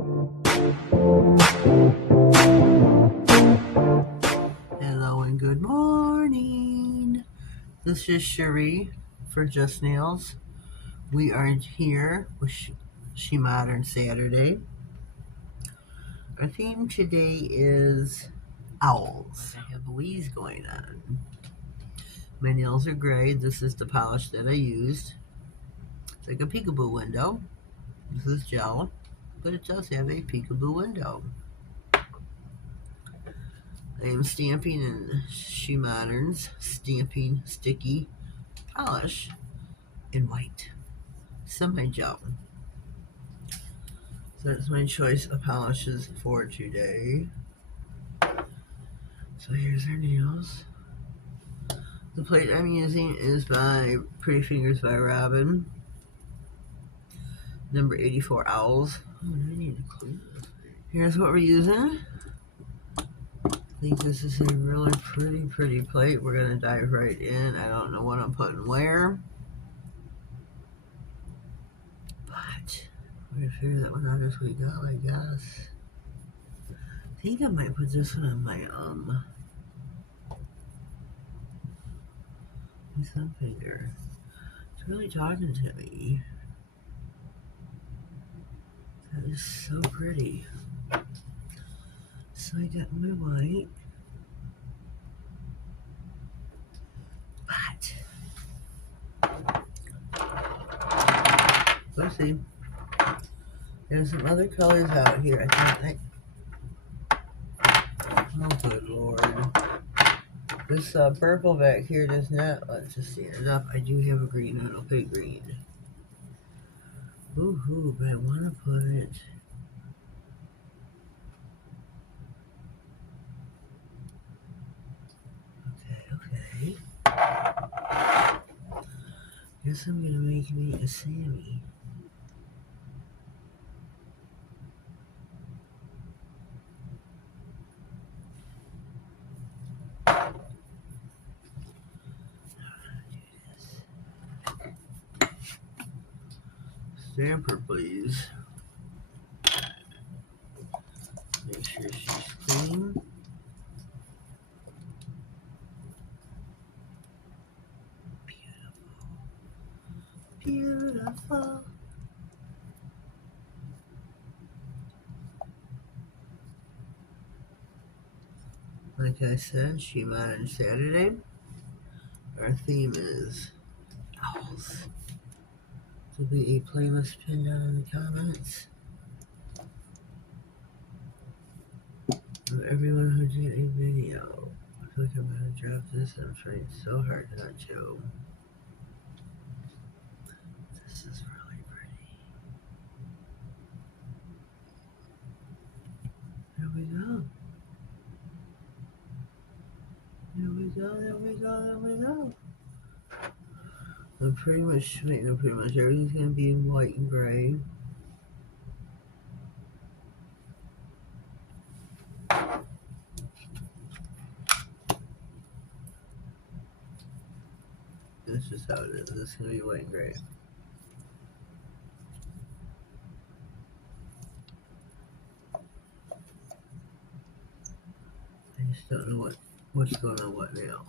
Hello and good morning. This is Cherie for Just Nails. We are here with SheModern Saturday. Our theme today is owls. I have a wheeze going on. My nails are gray. This is the polish that I used. It's like a peekaboo window. This is gel, but it does have a peekaboo window. I am stamping in SheModern's Stamping Sticky Polish in white. Semi-gel. So that's my choice of polishes for today. So here's our nails. The plate I'm using is by Pretty Fingers by Robin. Number 84 Owls. Oh, I need to clean this. Here's what we're using. I think this is a really pretty plate. We're going to dive right in. I don't know what I'm putting where, but we're going to figure that one out as we go, I guess. I think I might put this one on my thumb finger. It's really talking to me. That is so pretty. So I got my white. But let's see. There's some other colors out here. I think oh good lord. This purple back here does not let's just stand up. I do have a green one, I'll pick green. Woohoo, but I wanna put it. Okay. Guess I'm gonna make me a Sammy. Stamp her, please. Make sure she's clean. Beautiful. Like I said, SheModern Saturday. Our theme is owls. There'll be a playlist pinned down in the comments of everyone who did a video. I feel like I'm gonna drop this. I'm trying so hard not to. This is really pretty. There we go. There we go, there we go, there we go. I'm pretty much everything's gonna be in white and gray. That's just how it is. It's gonna be white and gray. I just don't know what's going on what now.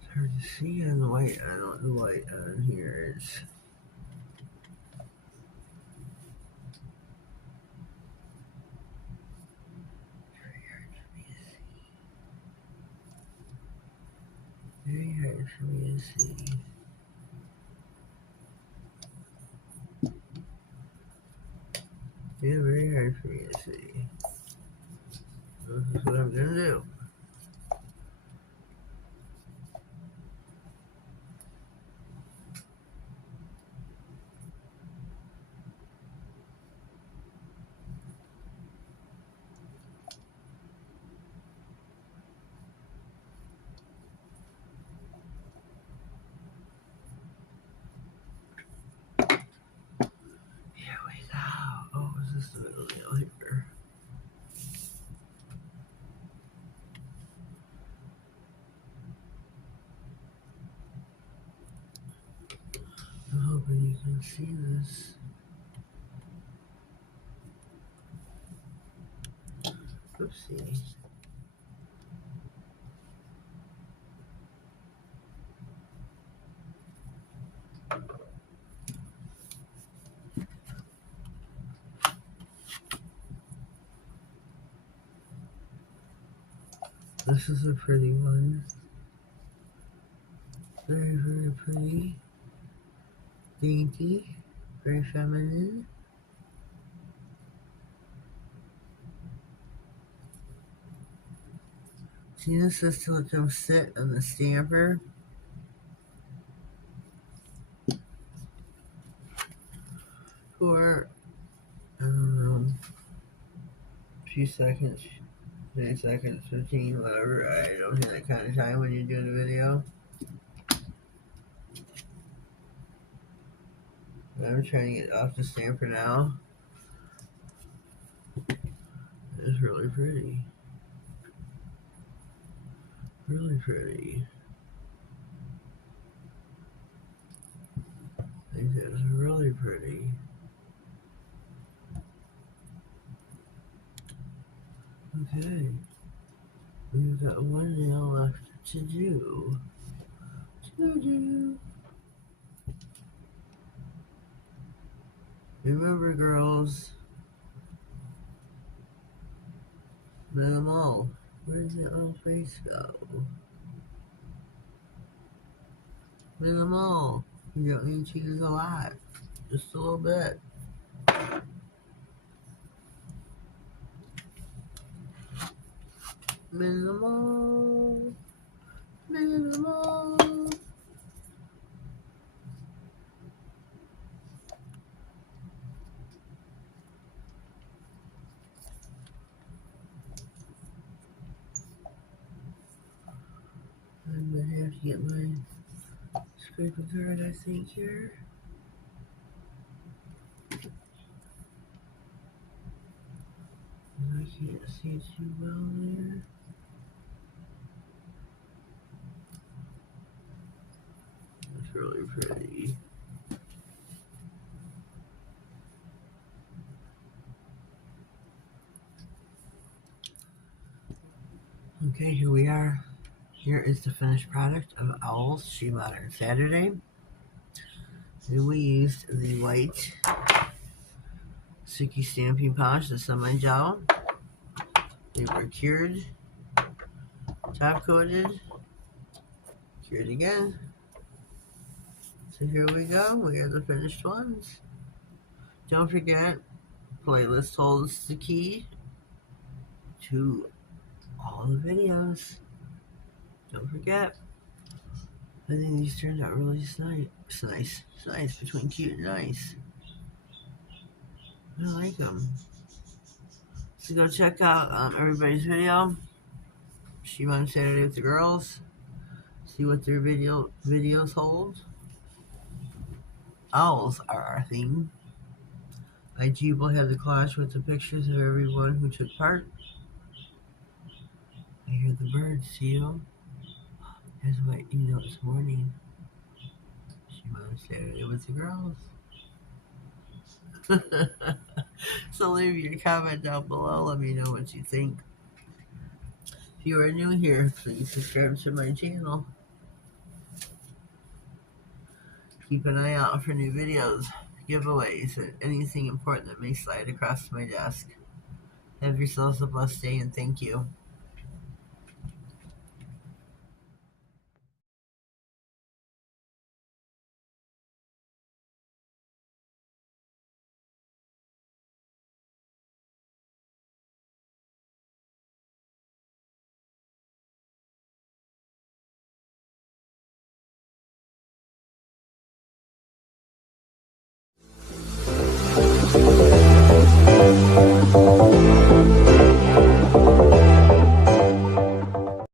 It's hard to see on the white. I don't know the white on here is. Very hard for me to see. Yeah, very hard for me to see. This is what I'm gonna do. can see this. Oopsie. This is a pretty one. Very, very pretty. Dainty. Very feminine. See, this is to let them sit on the stamper. For, I don't know, a few seconds, 30 seconds, 15, whatever. I don't have that kind of time when you're doing a video. I'm trying to get off the stamper now. It's really pretty. Really pretty. I think that's really pretty. Okay. We've got one nail left to do. Remember, girls, minimal. Where does that little face go? Minimal. You don't need to use a lot. Just a little bit. Minimal. Minimal. I'm gonna have to get my scraper guard, I think, here. I can't see too well there. It's really pretty. Okay, here we are. Here is the finished product of Owl's SheModern Saturday. And we used the white sticky stamping polish, the semi-gel. They were cured, top coated, cured again. So here we go. We are the finished ones. Don't forget, playlist holds the key to all the videos. Don't forget. I think these turned out really nice. It's nice. It's nice between cute and nice. I like them. So go check out everybody's video. SheModern Saturday with the girls. See what their videos hold. Owls are our theme. IG will have the collage with the pictures of everyone who took part. I hear the birds, too. That's what you know this morning. SheModern Saturday with the girls. So leave your comment down below. Let me know what you think. If you are new here, please subscribe to my channel. Keep an eye out for new videos, giveaways, and anything important that may slide across my desk. Have yourselves a blessed day, and thank you.